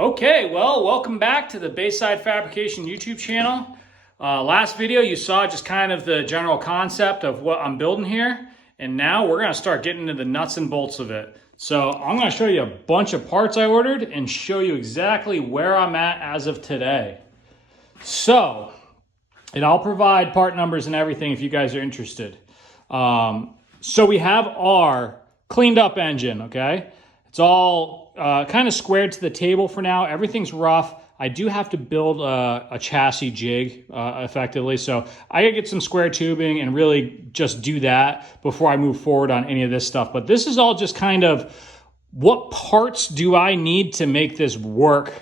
Okay, well, welcome back to the Bayside Fabrication YouTube channel. Last video you saw just kind of the general concept of what I'm building here, and now we're going to start getting into the nuts and bolts of it. So I'm going to show you a bunch of parts I ordered and show you exactly where I'm at as of today. So, and I'll provide part numbers and everything if you guys are interested. So we have our cleaned up engine, okay? It's all kind of squared to the table for now. Everything's rough. I do have to build a chassis jig effectively. So I gotta get some square tubing and really just do that before I move forward on any of this stuff. But this is all just kind of what parts do I need to make this work?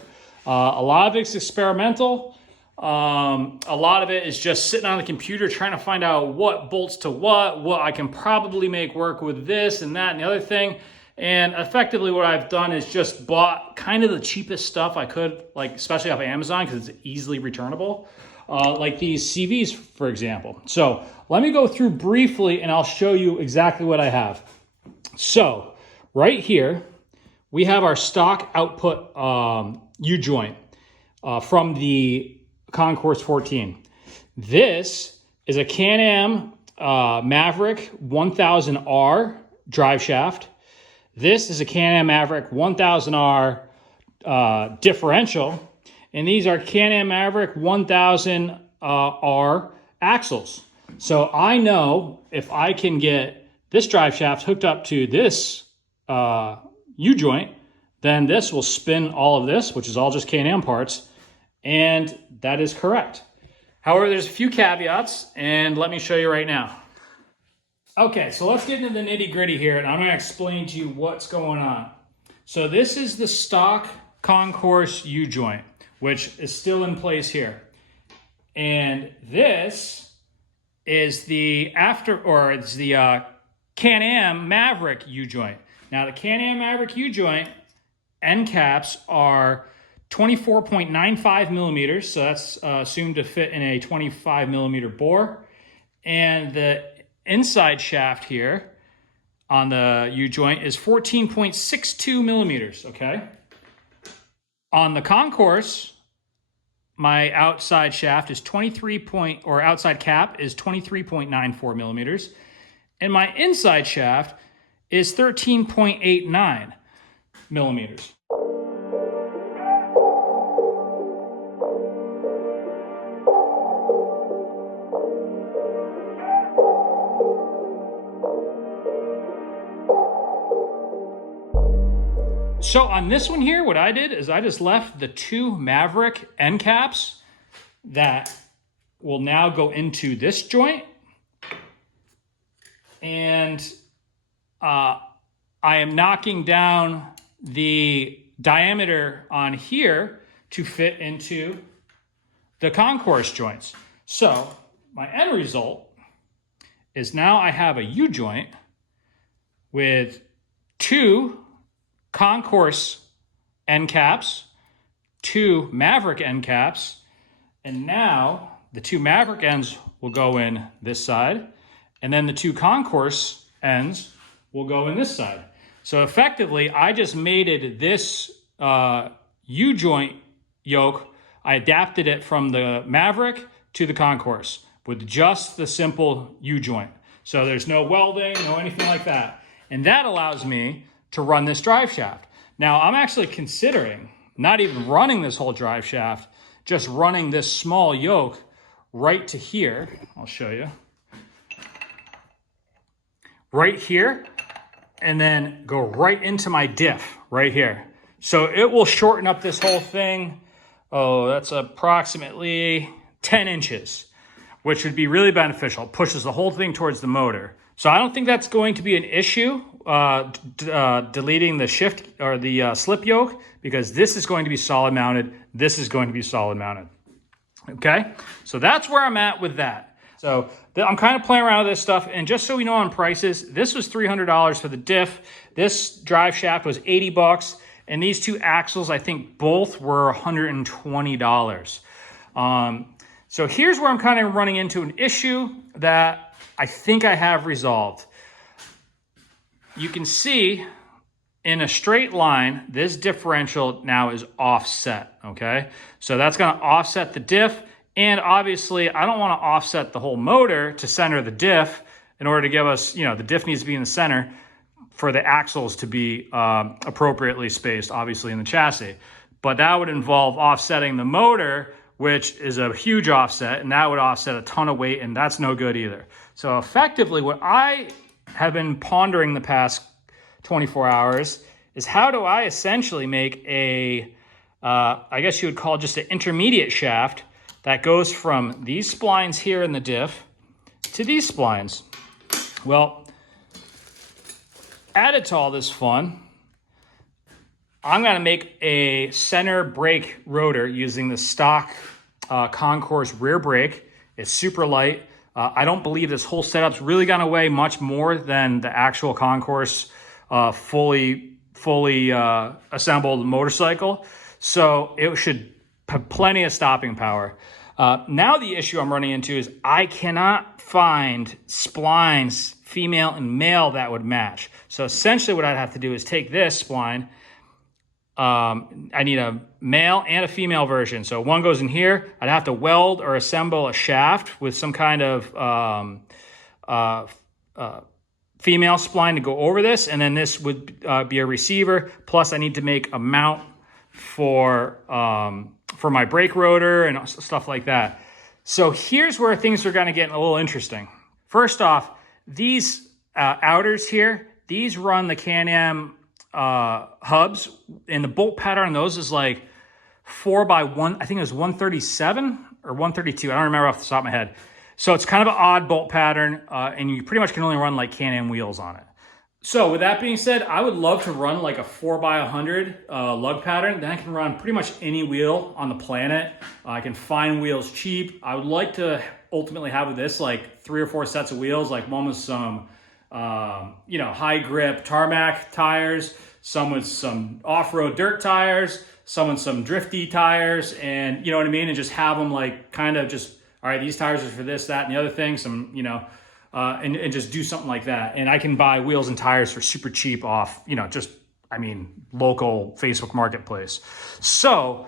A lot of it's experimental. A lot of it is just sitting on the computer trying to find out what bolts to what I can probably make work with this and that and the other thing. And effectively what I've done is just bought kind of the cheapest stuff I could, like especially off of Amazon because it's easily returnable, like these CVs, for example. So let me go through briefly and I'll show you exactly what I have. So right here, we have our stock output U-joint from the Concourse 14. This is a Can-Am Maverick 1000R drive shaft. This is a Can-Am Maverick 1000R differential, and these are Can-Am Maverick 1000R axles. So I know if I can get this drive shaft hooked up to this U-joint, then this will spin all of this, which is all just Can-Am parts, and that is correct. However, there's a few caveats, and let me show you right now. Okay, so let's get into the nitty gritty here, and I'm going to explain to you what's going on. So this is the stock Concourse U-joint, which is still in place here. And this is the Can-Am Maverick U-joint. Now the Can-Am Maverick U-joint end caps are 24.95 millimeters, so that's assumed to fit in a 25 millimeter bore. And the inside shaft here on the U-joint is 14.62 millimeters, okay? On the Concourse, my outside shaft is outside cap is 23.94 millimeters, and my inside shaft is 13.89 millimeters. So on this one here, what I did is I just left the two Maverick end caps that will now go into this joint. And I am knocking down the diameter on here to fit into the Concourse joints. So my end result is now I have a U-joint with two Concourse end caps, two Maverick end caps, and now the two Maverick ends will go in this side, and then the two Concourse ends will go in this side. So effectively, I just mated this U-joint yoke. I adapted it from the Maverick to the Concourse with just the simple U-joint. So there's no welding, no anything like that. And that allows me to run this drive shaft. Now I'm actually considering not even running this whole drive shaft, just running this small yoke right to here. I'll show you. Right here, and then go right into my diff right here. So it will shorten up this whole thing. Oh, that's approximately 10 inches, which would be really beneficial. It pushes the whole thing towards the motor. So I don't think that's going to be an issue, deleting the shift or the slip yoke, because this is going to be solid mounted. This is going to be solid mounted. Okay, so that's where I'm at with that. So I'm kind of playing around with this stuff, and just so we know on prices, this was $300 for the diff. This drive shaft was 80 bucks, and these two axles, I think both were $120. So here's where I'm kind of running into an issue that I think I have resolved. You can see in a straight line, this differential now is offset, okay? So that's gonna offset the diff, and obviously I don't wanna offset the whole motor to center the diff in order to give us, the diff needs to be in the center for the axles to be appropriately spaced, obviously in the chassis. But that would involve offsetting the motor, which is a huge offset, and that would offset a ton of weight, and that's no good either. So effectively, what I have been pondering the past 24 hours is how do I essentially make a, I guess you would call it just an intermediate shaft that goes from these splines here in the diff to these splines. Well, added to all this fun, I'm gonna make a center brake rotor using the stock Concourse rear brake. It's super light. I don't believe this whole setup's really gonna weigh much more than the actual Concourse fully assembled motorcycle. So it should have plenty of stopping power. Now the issue I'm running into is I cannot find splines, female and male, that would match. So essentially what I'd have to do is take this spline. I need a male and a female version. So one goes in here. I'd have to weld or assemble a shaft with some kind of female spline to go over this. And then this would be a receiver. Plus I need to make a mount for my brake rotor and stuff like that. So here's where things are going to get a little interesting. First off, these outers here, these run the Can-Am hubs, and the bolt pattern on those is like 4x1, I think it was 137 or 132. I don't remember off the top of my head. So it's kind of an odd bolt pattern, and you pretty much can only run like Can-Am wheels on it. So with that being said, I would love to run like a 4x100 lug pattern. Then I can run pretty much any wheel on the planet. I can find wheels cheap. I would like to ultimately have with this like 3 or 4 sets of wheels, like one with some high grip tarmac tires, some with some off-road dirt tires, some with some drifty tires, and you know what I mean? And just have them like kind of just, all right, these tires are for this, that, and the other thing, some, and just do something like that. And I can buy wheels and tires for super cheap off, local Facebook marketplace. So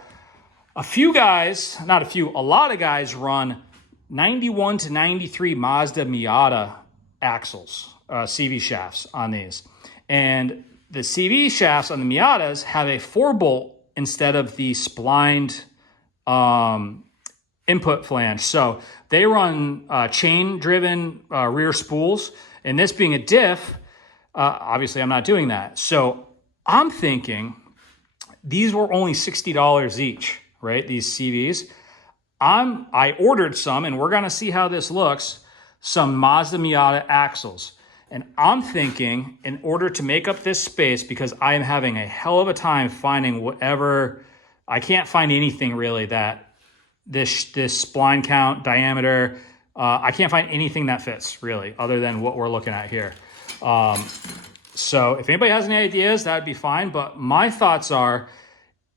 a lot of guys run 91 to 93 Mazda Miata axles, CV shafts on these. And the CV shafts on the Miatas have a 4-bolt instead of the splined input flange. So they run chain-driven rear spools. And this being a diff, obviously I'm not doing that. So I'm thinking these were only $60 each, right? These CVs. I ordered some, and we're gonna see how this looks, some Mazda Miata axles. And I'm thinking, in order to make up this space, because I am having a hell of a time finding whatever, I can't find anything really that this spline count, diameter, I can't find anything that fits really, other than what we're looking at here. So if anybody has any ideas, that would be fine. But my thoughts are,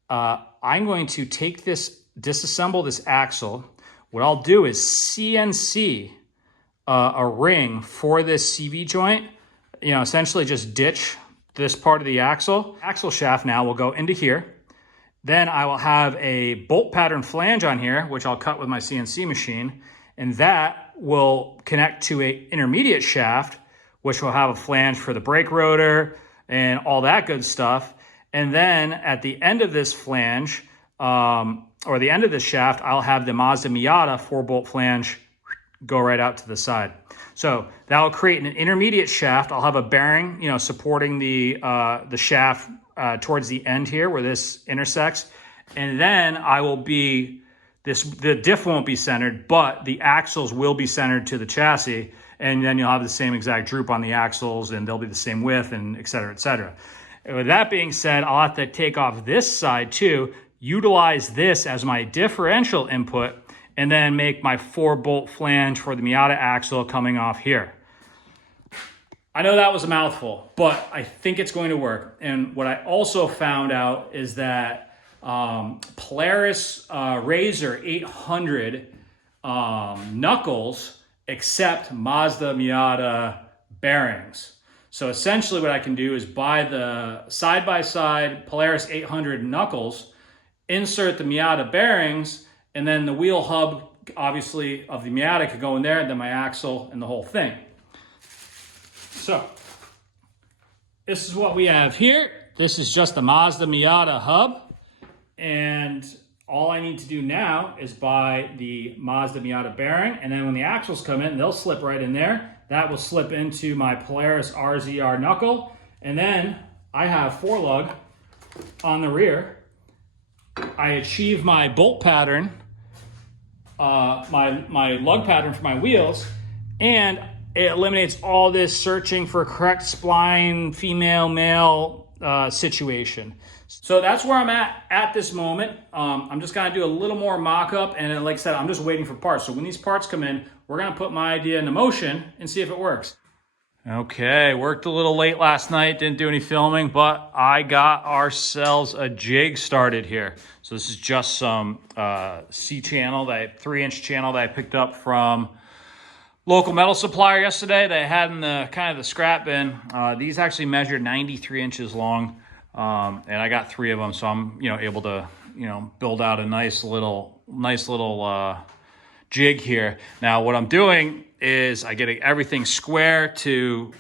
I'm going to take this, disassemble this axle. What I'll do is CNC a ring for this CV joint, essentially just ditch this part of the axle. Axle shaft now will go into here. Then I will have a bolt pattern flange on here, which I'll cut with my CNC machine. And that will connect to an intermediate shaft, which will have a flange for the brake rotor and all that good stuff. And then at the end of this flange, or the end of this shaft, I'll have the Mazda Miata 4-bolt flange go right out to the side. So that will create an intermediate shaft. I'll have a bearing, supporting the shaft towards the end here where this intersects. And then the diff won't be centered, but the axles will be centered to the chassis. And then you'll have the same exact droop on the axles, and they'll be the same width, and et cetera, et cetera. And with that being said, I'll have to take off this side too, utilize this as my differential input, and then make my 4-bolt flange for the Miata axle coming off here. I know that was a mouthful, but I think it's going to work. And what I also found out is that Polaris Razor 800 knuckles accept Mazda Miata bearings. So essentially what I can do is buy the side-by-side Polaris 800 knuckles, insert the Miata bearings, and then the wheel hub, obviously, of the Miata could go in there, and then my axle and the whole thing. So this is what we have here. This is just the Mazda Miata hub, and all I need to do now is buy the Mazda Miata bearing, and then when the axles come in, they'll slip right in there. That will slip into my Polaris RZR knuckle, and then I have 4-lug on the rear. I achieve my bolt pattern, my lug pattern for my wheels, and it eliminates all this searching for correct spline, female, male situation. So that's where I'm at this moment. I'm just gonna do a little more mock-up, and like I said, I'm just waiting for parts. So when these parts come in, we're gonna put my idea into motion and see if it works. Okay, worked a little late last night, didn't do any filming, but I got ourselves a jig started here. So this is just some C-channel, that 3-inch channel that I picked up from local metal supplier yesterday that I had in the kind of the scrap bin. These actually measure 93 inches long. And I got 3 of them, so I'm able to build out a nice little jig here. Now what I'm doing is I get everything square to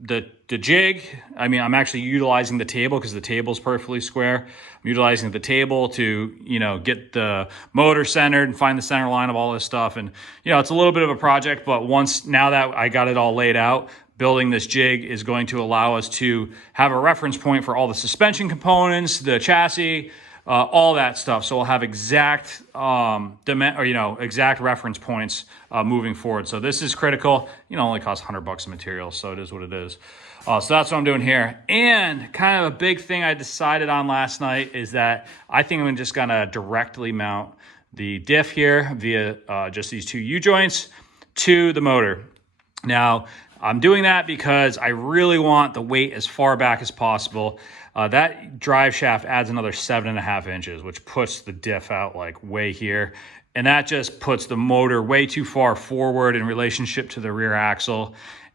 the jig. I mean, I'm actually utilizing the table because the table is perfectly square. I'm utilizing the table to get the motor centered and find the center line of all this stuff. And it's a little bit of a project, but now that I got it all laid out, building this jig is going to allow us to have a reference point for all the suspension components, the chassis, all that stuff. So we'll have exact exact reference points moving forward. So this is critical. It only costs $100 of material, so it is what it is. So that's what I'm doing here. And kind of a big thing I decided on last night is that I think I'm just gonna directly mount the diff here via just these 2 U-joints to the motor. Now, I'm doing that because I really want the weight as far back as possible. That drive shaft adds another 7.5 inches, which puts the diff out like way here. And that just puts the motor way too far forward in relationship to the rear axle.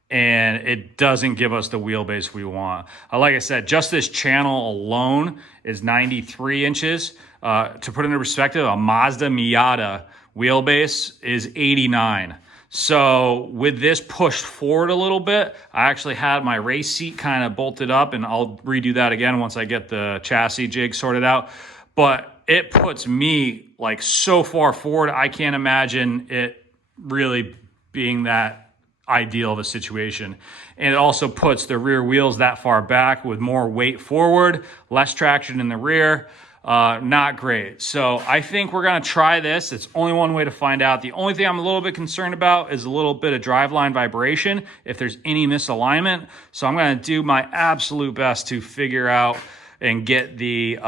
And it doesn't give us the wheelbase we want. Like I said, just this channel alone is 93 inches. To put it into perspective, a Mazda Miata wheelbase is 89. So with this pushed forward a little bit, I actually had my race seat kind of bolted up, and I'll redo that again once I get the chassis jig sorted out. But it puts me like so far forward, I can't imagine it really being that ideal of a situation. And it also puts the rear wheels that far back with more weight forward, less traction in the rear. Not great. So I think we're going to try this. It's only one way to find out. The only thing I'm a little bit concerned about is a little bit of driveline vibration if there's any misalignment. So I'm going to do my absolute best to figure out and get the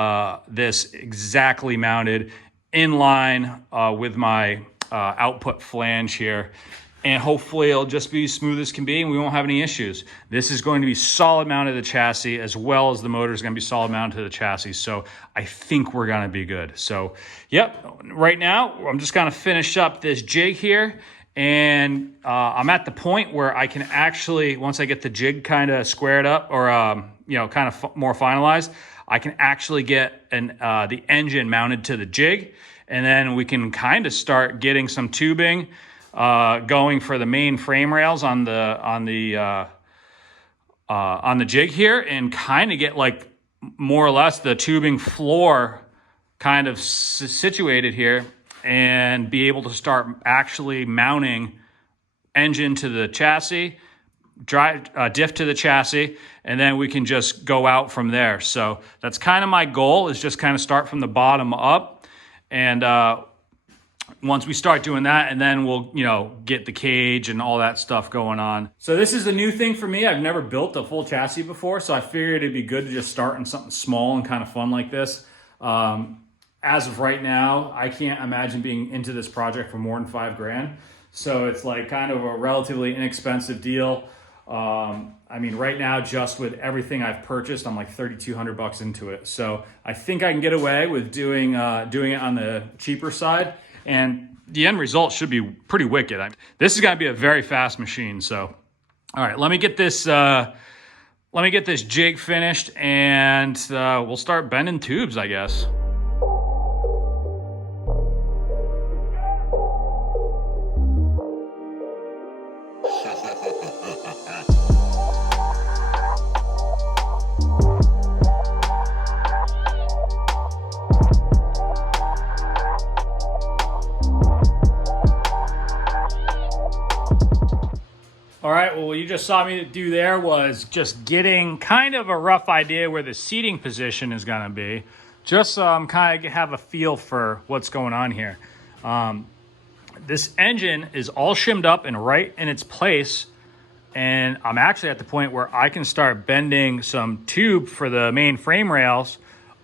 this exactly mounted in line with my output flange here. And hopefully it'll just be as smooth as can be and we won't have any issues. This is going to be solid mounted to the chassis, as well as the motor is going to be solid mounted to the chassis. So I think we're going to be good. So yep, right now I'm just going to finish up this jig here. And I'm at the point where I can actually, once I get the jig kind of squared up or kind of more finalized, I can actually get the engine mounted to the jig. And then we can kind of start getting some tubing going for the main frame rails on the jig here, and kind of get like more or less the tubing floor kind of situated here, and be able to start actually mounting engine to the chassis, diff to the chassis, and then we can just go out from there. So that's kind of my goal, is just kind of start from the bottom up. And once we start doing that, and then we'll, get the cage and all that stuff going on. So this is a new thing for me. I've never built a full chassis before, so I figured it'd be good to just start on something small and kind of fun like this. As of right now, I can't imagine being into this project for more than $5,000. So it's like kind of a relatively inexpensive deal. I mean, right now, just with everything I've purchased, I'm like $3,200 into it. So I think I can get away with doing it on the cheaper side. And the end result should be pretty wicked. This is going to be a very fast machine. So, all right, let me get this let me get this jig finished and we'll start bending tubes, I guess. All right, well, what you just saw me do there was just getting kind of a rough idea where the seating position is gonna be, just so I'm kind of have a feel for what's going on here. This engine is all shimmed up and right in its place, and I'm actually at the point where I can start bending some tube for the main frame rails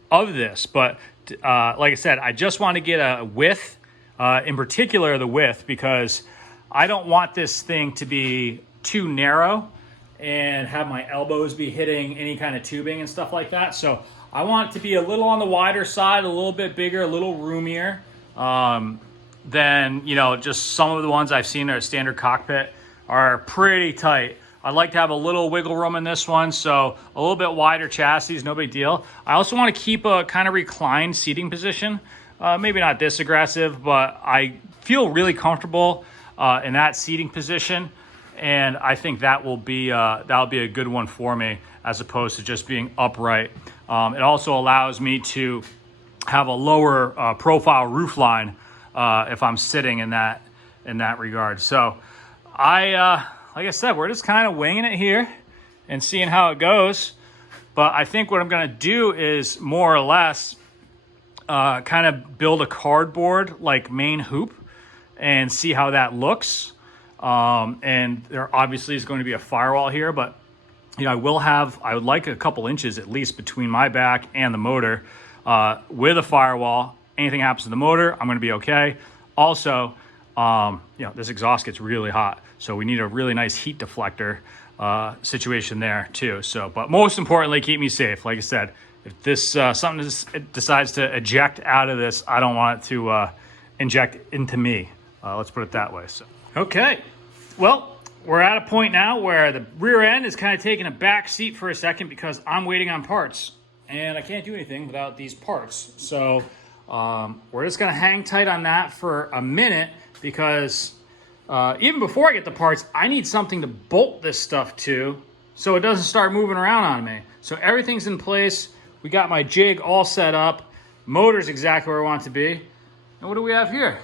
of this. But like I said, I just want to get a width, in particular the width, because I don't want this thing to be too narrow and have my elbows be hitting any kind of tubing and stuff like that. So I want it to be a little on the wider side, a little bit bigger, a little roomier than, you know, just some of the ones I've seen at standard cockpit are pretty tight. I'd like to have a little wiggle room in this one, so a little bit wider chassis is no big deal. I also want to keep a kind of reclined seating position. Maybe not this aggressive, but I feel really comfortable in that seating position. And I think that will be that'll be a good one for me, as opposed to just being upright. It also allows me to have a lower profile roof line if I'm sitting in that regard. So like I said, we're just kind of winging it here and seeing how it goes. But I think what I'm going to do is more or less kind of build a cardboard like main hoop and see how that looks. And there obviously is going to be a firewall here, but you know, I would like a couple inches at least between my back and the motor with a firewall. Anything happens to the motor, I'm going to be okay. Also, you know, this exhaust gets really hot, so we need a really nice heat deflector situation there too. So, but most importantly, keep me safe. Like I said, if this something decides to eject out of this, I don't want it to inject into me. Let's put it that way. So. Okay, well, we're at a point now where the rear end is kind of taking a back seat for a second because I'm waiting on parts, and I can't do anything without these parts. So we're just gonna hang tight on that for a minute because even before I get the parts, I need something to bolt this stuff to so it doesn't start moving around on me. So everything's in place. We got my jig all set up. Motor's exactly where I want it to be. And what do we have here?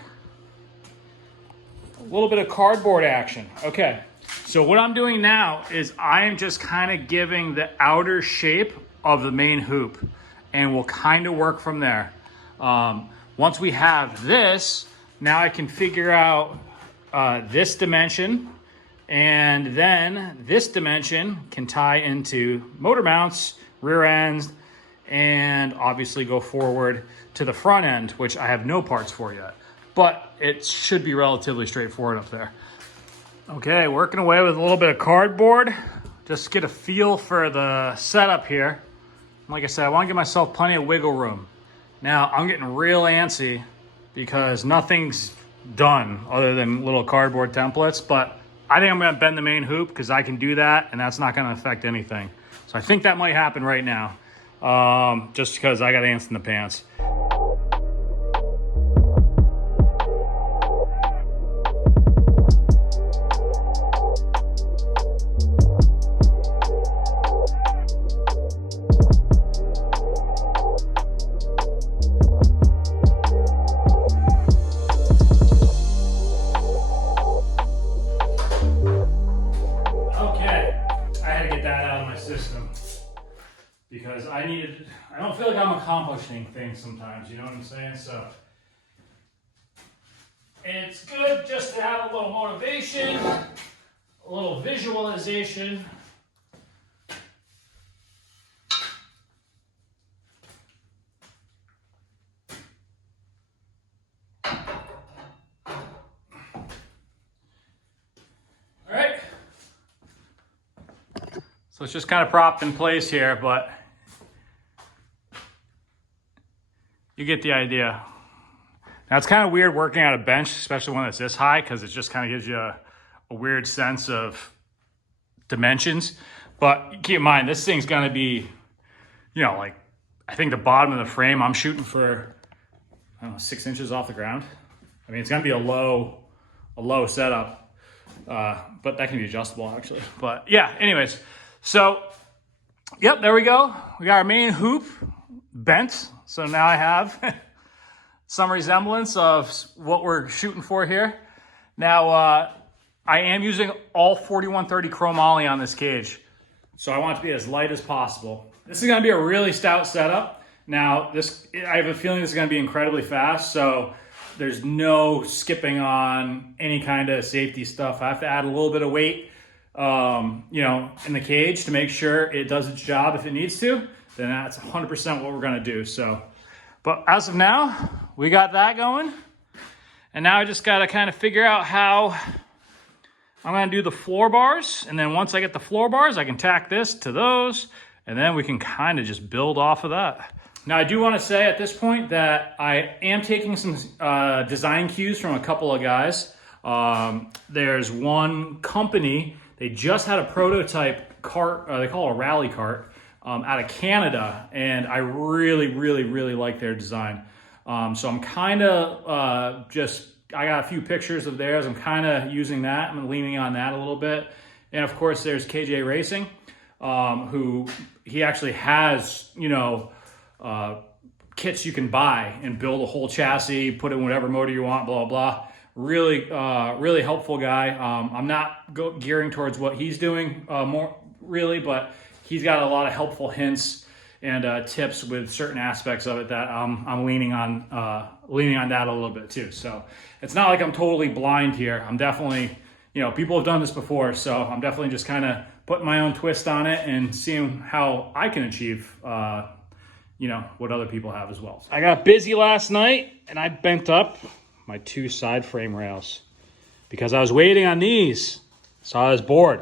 A little bit of cardboard action. Okay, so what I'm doing now is I am just kind of giving the outer shape of the main hoop, and we'll kind of work from there. Once we have this, now I can figure out this dimension, and then this dimension can tie into motor mounts, rear ends, and obviously go forward to the front end, which I have no parts for yet. But it should be relatively straightforward up there. Okay, working away with a little bit of cardboard. Just get a feel for the setup here. Like I said, I want to give myself plenty of wiggle room. Now, I'm getting real antsy because nothing's done other than little cardboard templates, but I think I'm going to bend the main hoop because I can do that, and that's not going to affect anything. So I think that might happen right now, just because I got ants in the pants. Because I don't feel like I'm accomplishing things sometimes, you know what I'm saying? So it's good just to have a little motivation, a little visualization. All right. So it's just kind of propped in place here, but you get the idea. Now it's kind of weird working on a bench, especially when it's this high, because it just kind of gives you a weird sense of dimensions. But keep in mind, this thing's gonna be, you know, like, I think the bottom of the frame, I'm shooting for, I don't know, 6 inches off the ground. I mean, it's gonna be a low setup, but that can be adjustable actually. But yeah, anyways, so, yep, there we go. We got our main hoop bent. So now I have some resemblance of what we're shooting for here. Now, I am using all 4130 chromoly on this cage. So I want it to be as light as possible. This is gonna be a really stout setup. Now, I have a feeling this is gonna be incredibly fast, so there's no skipping on any kind of safety stuff. I have to add a little bit of weight, you know, in the cage to make sure it does its job if it needs to. Then that's 100% what we're gonna do. So, but as of now, we got that going. And now I just gotta kind of figure out how I'm gonna do the floor bars. And then once I get the floor bars, I can tack this to those, and then we can kind of just build off of that. Now I do wanna say at this point that I am taking some design cues from a couple of guys. There's one company, they just had a prototype cart, they call it a rally cart, out of Canada, and I really like their design. So I'm kind of I got a few pictures of theirs. I'm kind of using that. I'm leaning on that a little bit. And of course, there's KJ Racing, who he actually has, you know, kits you can buy and build a whole chassis, put it in whatever motor you want, blah, blah. Really helpful guy. I'm not gearing towards what he's doing more really, but he's got a lot of helpful hints and tips with certain aspects of it that I'm leaning on that a little bit too. So it's not like I'm totally blind here. I'm definitely, you know, people have done this before, so I'm definitely just kind of putting my own twist on it and seeing how I can achieve, you know, what other people have as well. I got busy last night and I bent up my 2 side frame rails because I was waiting on these, so I was bored.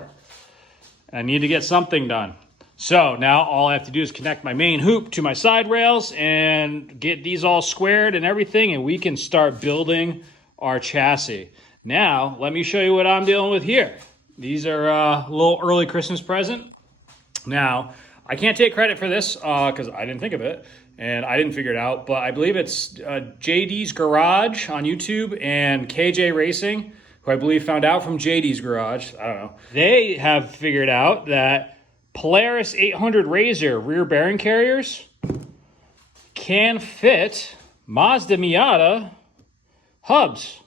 I need to get something done. So now all I have to do is connect my main hoop to my side rails and get these all squared and everything, and we can start building our chassis. Now, let me show you what I'm dealing with here. These are a little early Christmas present. Now, I can't take credit for this because I didn't think of it and I didn't figure it out, but I believe it's JD's Garage on YouTube and KJ Racing, who I believe found out from JD's Garage. I don't know. They have figured out that Polaris 800 Razor rear bearing carriers can fit Mazda Miata hubs.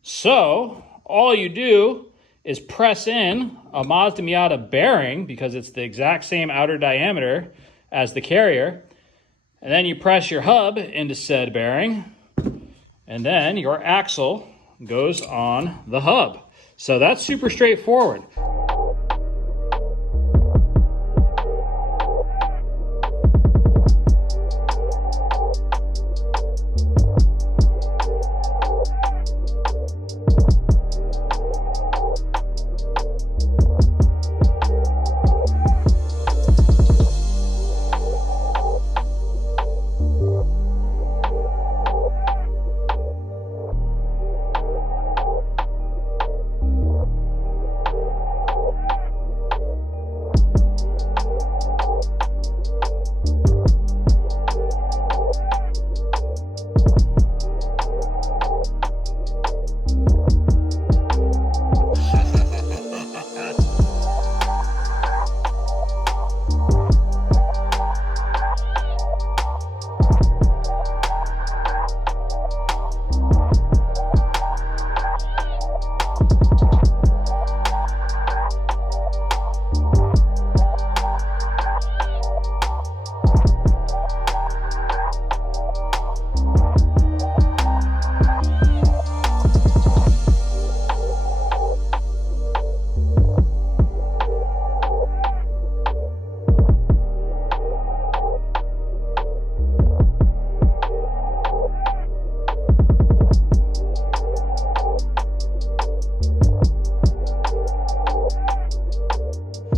So all you do is press in a Mazda Miata bearing, because it's the exact same outer diameter as the carrier, and then you press your hub into said bearing, and then your axle goes on the hub. So that's super straightforward.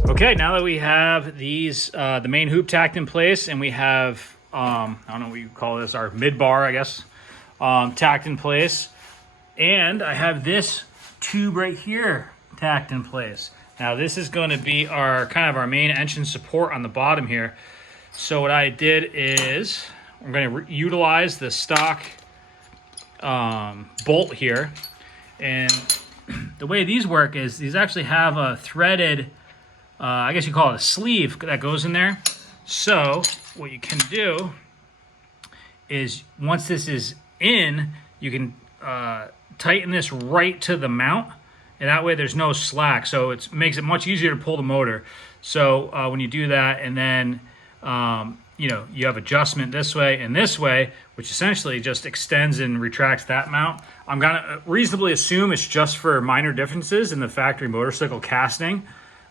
Okay, now that we have these, the main hoop tacked in place, and we have, I don't know what you call this, our mid bar, I guess, tacked in place, and I have this tube right here tacked in place. Now this is going to be our kind of our main engine support on the bottom here. So what I did is I'm going to utilize the stock bolt here. And the way these work is these actually have a threaded, I guess you call it a sleeve that goes in there. So what you can do is once this is in, you can tighten this right to the mount, and that way there's no slack. So it makes it much easier to pull the motor. So when you do that, and then you know, you have adjustment this way and this way, which essentially just extends and retracts that mount. I'm gonna reasonably assume it's just for minor differences in the factory motorcycle casting,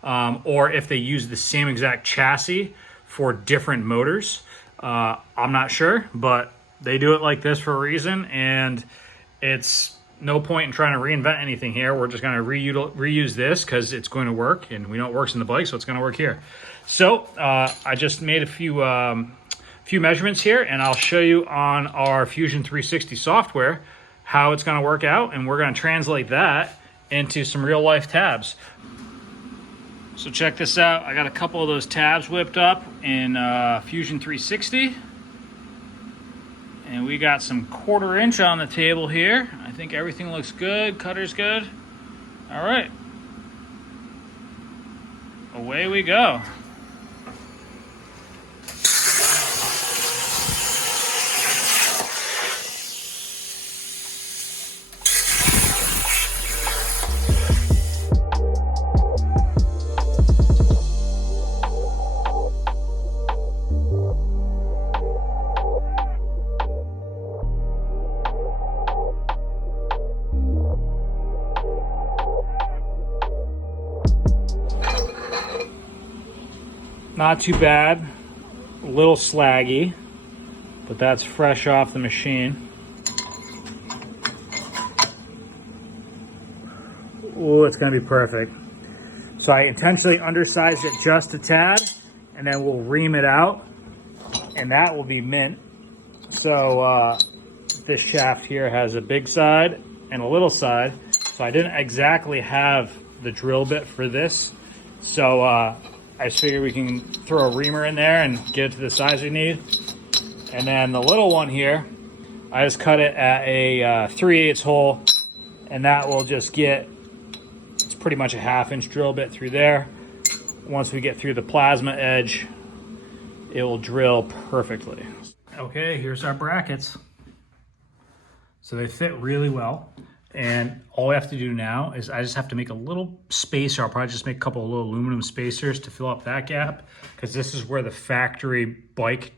or if they use the same exact chassis for different motors. I'm not sure, but they do it like this for a reason, and it's no point in trying to reinvent anything here. We're just going to reuse this because it's going to work, and we know it works in the bike, so it's going to work here. So I just made a few measurements here, and I'll show you on our Fusion 360 software how it's going to work out, and we're going to translate that into some real life tabs. So check this out. I got a couple of those tabs whipped up in Fusion 360. And we got some 1/4 inch on the table here. I think everything looks good. Cutter's good. All right. Away we go. Not too bad, a little slaggy, but that's fresh off the machine. Oh, it's gonna be perfect. So I intentionally undersized it just a tad, and then we'll ream it out, and that will be mint. So this shaft here has a big side and a little side, so I didn't exactly have the drill bit for this. So I just figured we can throw a reamer in there and get it to the size we need. And then the little one here, I just cut it at a 3/8 hole, and that will just get, it's pretty much a 1/2 inch drill bit through there. Once we get through the plasma edge, it will drill perfectly. Okay, here's our brackets. So they fit really well. And all we have to do now is I just have to make a little spacer. I'll probably just make a couple of little aluminum spacers to fill up that gap, because this is where the factory bike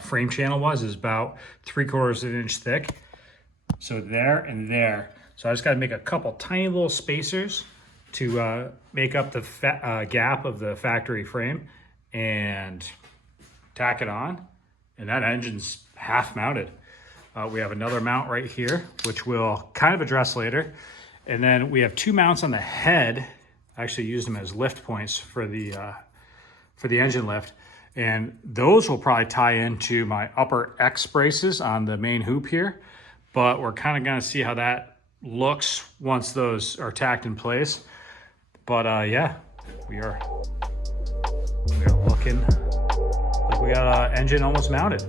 frame channel was, is about 3/4 inch thick. So there and there. So I just got to make a couple tiny little spacers to make up the gap of the factory frame and tack it on. And that engine's half mounted. We have another mount right here, which we'll kind of address later. And then we have 2 mounts on the head. I actually used them as lift points for the engine lift. And those will probably tie into my upper X braces on the main hoop here. But we're kind of going to see how that looks once those are tacked in place. But yeah, we are looking like we got an engine almost mounted.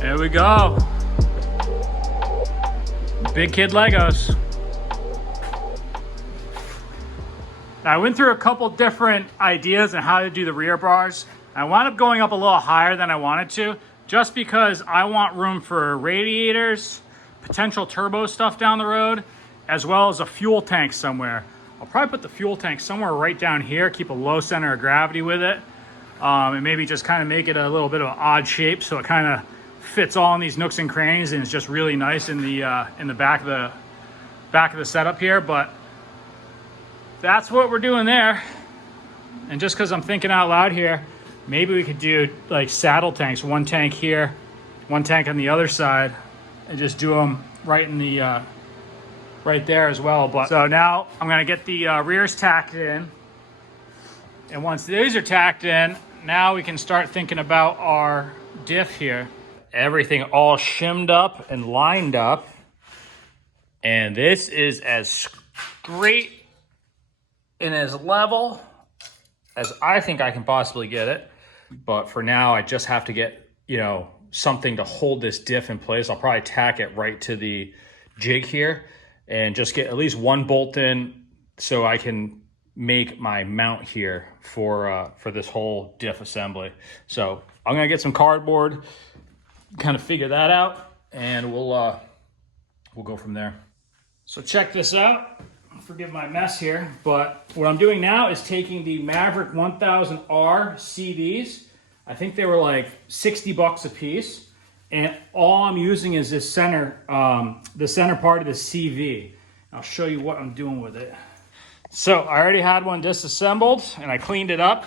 There we go. Big Kid Legos. Now, I went through a couple different ideas on how to do the rear bars. I wound up going up a little higher than I wanted to, just because I want room for radiators, potential turbo stuff down the road, as well as a fuel tank somewhere. I'll probably put the fuel tank somewhere right down here, keep a low center of gravity with it, and maybe just kind of make it a little bit of an odd shape so it kind of fits all in these nooks and crannies, and it's just really nice in the back of the setup here. But that's what we're doing there. And just because I'm thinking out loud here, maybe we could do like saddle tanks, one tank here, one tank on the other side, and just do them right in the right there as well. But so now I'm gonna get the rears tacked in, and once these are tacked in, now we can start thinking about our diff here. Everything all shimmed up and lined up, and this is as straight and as level as I think I can possibly get it. But for now, I just have to get, you know, something to hold this diff in place. I'll probably tack it right to the jig here and just get at least one bolt in so I can make my mount here for this whole diff assembly. So I'm gonna get some cardboard, kind of figure that out, and we'll go from there. So check this out. Forgive my mess here, but what I'm doing now is taking the Maverick 1000R CVs. I think they were like 60 bucks a piece, and all I'm using is this center, the center part of the CV. I'll show you what I'm doing with it. So I already had one disassembled, and I cleaned it up,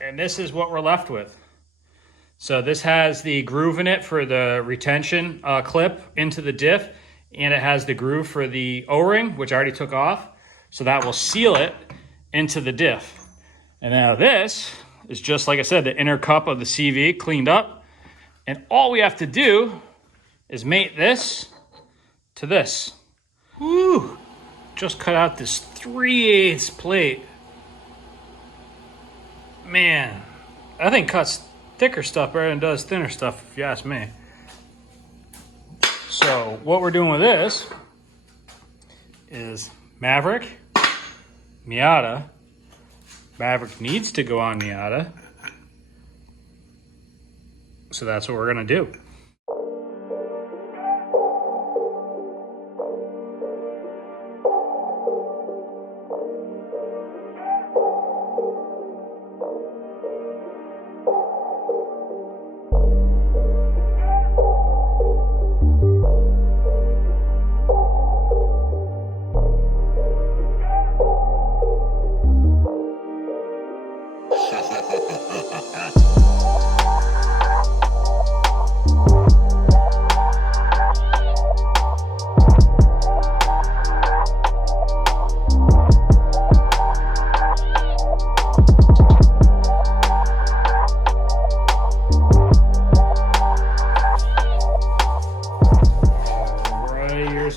and this is what we're left with. So this has the groove in it for the retention clip into the diff, and it has the groove for the O-ring, which I already took off. So that will seal it into the diff. And now this is just, like I said, the inner cup of the CV cleaned up. And all we have to do is mate this to this. Woo! Just cut out this 3/8 plate. Man, that thing cuts thicker stuff better than it does thinner stuff, if you ask me. So what we're doing with this is Maverick, Miata. Maverick needs to go on Miata. So that's what we're gonna do.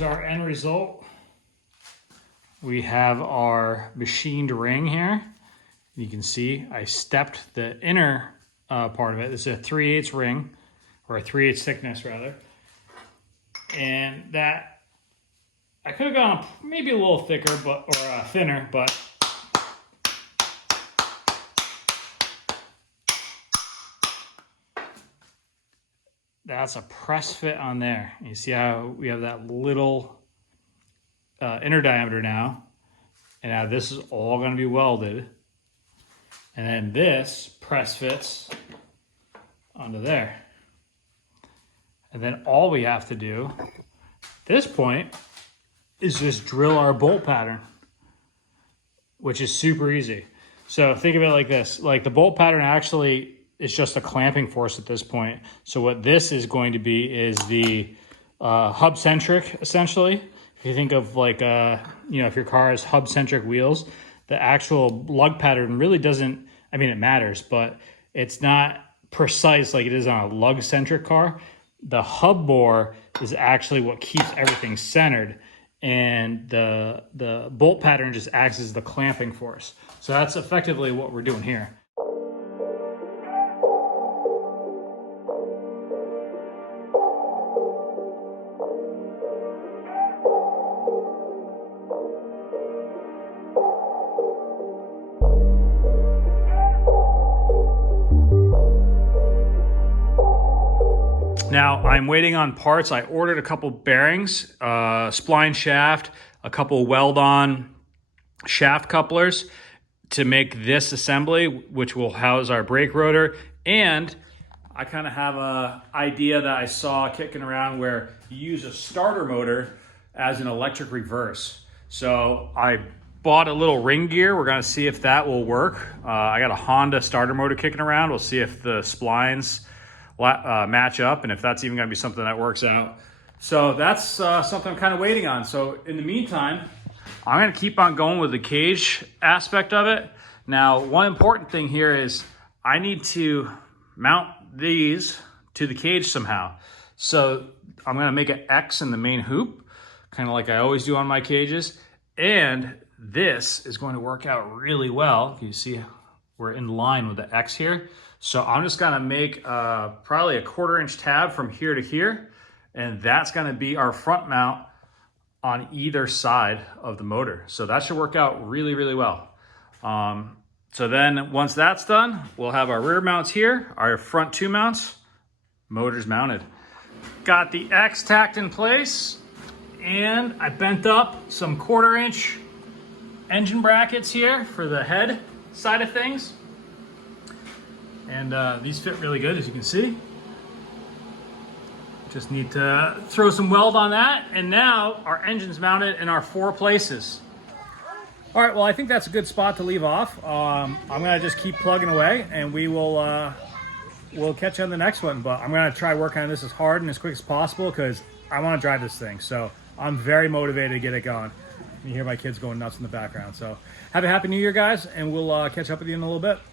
Our end result. We have our machined ring here. You can see I stepped the inner part of it. This is a 3/8 ring, or a 3/8 thickness rather. And that, I could have gone maybe a little thicker, but or thinner, but that's a press fit on there. You see how we have that little inner diameter now. And now this is all going to be welded. And then this press fits onto there. And then all we have to do at this point is just drill our bolt pattern, which is super easy. So think of it like this. Like the bolt pattern actually is just a clamping force at this point. So what this is going to be is the hub-centric, essentially. If you think of like, you know, if your car has hub-centric wheels, the actual lug pattern really doesn't, I mean, it matters, but it's not precise like it is on a lug-centric car. The hub bore is actually what keeps everything centered, and the bolt pattern just acts as the clamping force. So that's effectively what we're doing here. Now I'm waiting on parts. I ordered a couple bearings, spline shaft, a couple weld-on shaft couplers to make this assembly, which will house our brake rotor. And I kind of have a idea that I saw kicking around where you use a starter motor as an electric reverse. So I bought a little ring gear. We're gonna see if that will work. I got a Honda starter motor kicking around. We'll see if the splines match up and if that's even gonna be something that works out. So that's something I'm kind of waiting on. So in the meantime, I'm gonna keep on going with the cage aspect of it. Now, one important thing here is I need to mount these to the cage somehow. So I'm gonna make an X in the main hoop, kind of like I always do on my cages. And this is going to work out really well. You see, we're in line with the X here. So I'm just gonna make probably a 1/4 inch tab from here to here. And that's gonna be our front mount on either side of the motor. So that should work out really, really well. So then once that's done, we'll have our rear mounts here, our front 2 mounts, motors mounted. Got the X tacked in place, and I bent up some 1/4 inch engine brackets here for the head side of things. And these fit really good, as you can see. Just need to throw some weld on that, and now our engine's mounted in our 4 places. All right, well, I think that's a good spot to leave off. I'm gonna just keep plugging away, and we'll catch you on the next one. But I'm gonna try working on this as hard and as quick as possible because I want to drive this thing. So I'm very motivated to get it going. You hear my kids going nuts in the background. So have a happy New Year, guys, and we'll catch up with you in a little bit.